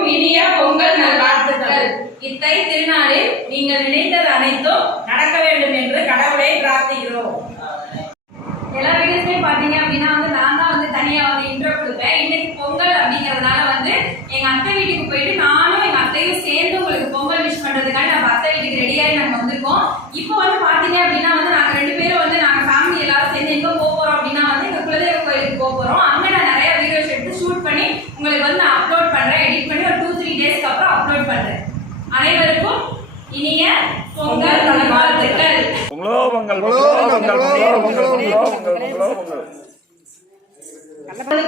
அனைவருக்கும் இனிய பொங்கல் நல்வாழ்த்துக்கள். இத்தை திருநாளில் நீங்கள் நினைத்தது அனைத்தும் நடக்க வேண்டும் என்று கடவுளை பிரார்த்திக்கிறோம். எல்லா வீடியோஸ்மே பாத்தீங்க அப்படின்னா நான் தான் தனியா இன்ட்ரோ கொடுப்பேன். இன்னைக்கு பொங்கல் அப்படிங்கறதுனால எங்க அத்தை வீட்டுக்கு போயிட்டு நானும் எங்க அத்தையும் சேர்ந்து உங்களுக்கு பொங்கல் விஷ் பண்றதுக்காக நம்ம அத்தை வீட்டுக்கு ரெடியாகி நாங்க வந்திருக்கோம். இப்போ பாத்தீங்க அப்படின்னா நாங்க 2 பேரும் நாங்க ஃபேமிலி எல்லாரும் சேர்ந்து எங்க போறோம் அப்படின்னா எங்க குலதெய்வ கோயிலுக்கு போறோம். அங்க நான் நிறைய வீடியோஸ் எடுத்து ஷூட் பண்ணி உங்களுக்கு நான் அப்லோட் பண்றேன். எடிட் பண்ணி ஒரு 2-3 டேஸ்க்கு அப்புறம் அப்லோட் பண்றேன். அனைவருக்கும் இனிய பொங்கல் நல்வாழ்த்துக்கள்.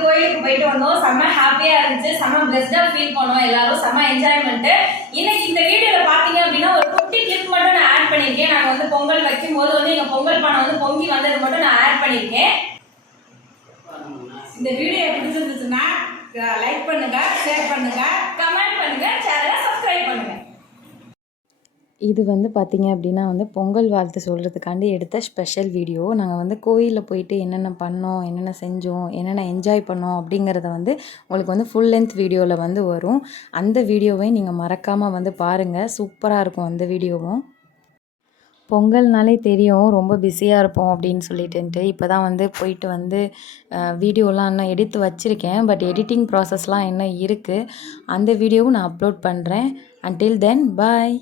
கோயிலுக்கு போயிட்டு வந்தோம். செம்ம ஹாப்பியா இருந்துச்சு. செம்ம பிளஸ்டா ஃபீல் பண்ணோம். எல்லாரும் செம்ம என்ஜாய்மெண்ட். இன்னைக்கு இந்த வீடியோல பாத்தீங்க அப்படின்னா ஒரு குட்டி கிளிப் மட்டும் நான் ஆட் பண்ணிருக்கேன். நாங்க பொங்கல் வைக்கும் போது எங்க பொங்கல் பானை பொங்கி வந்தது மட்டும் நான் ஆட் பண்ணிருக்கேன். இந்த வீடியோ பிடிச்சிருந்துச்சுன்னா லைக் பண்ணுங்க, ஷேர் பண்ணுங்க, கமெண்ட் பண்ணுங்க, சேனலை சப்ஸ்கிரைப் பண்ணுங்க. இது பார்த்திங்க அப்படின்னா பொங்கல் வாழ்த்து சொல்கிறதுக்காண்டி எடுத்த ஸ்பெஷல் வீடியோ. நாங்கள் கோயிலில் போயிட்டு என்னென்ன பண்ணோம், என்னென்ன செஞ்சோம், என்னென்ன என்ஜாய் பண்ணோம் அப்படிங்கிறத உங்களுக்கு ஃபுல் லென்த் வீடியோவில் வரும். அந்த வீடியோவை நீங்கள் மறக்காமல் பாருங்கள். சூப்பராக இருக்கும் அந்த வீடியோவும். பொங்கல்னாலே தெரியும் ரொம்ப பிஸியாக இருப்போம் அப்படின்னு சொல்லிட்டு இப்போ தான் போயிட்டு வீடியோலாம் இன்னும் எடுத்து வச்சுருக்கேன். பட் எடிட்டிங் ப்ராசஸ்லாம் இன்னும் இருக்குது. அந்த வீடியோவும் நான் அப்லோட் பண்ணுறேன். அன்டில் தென் பாய்.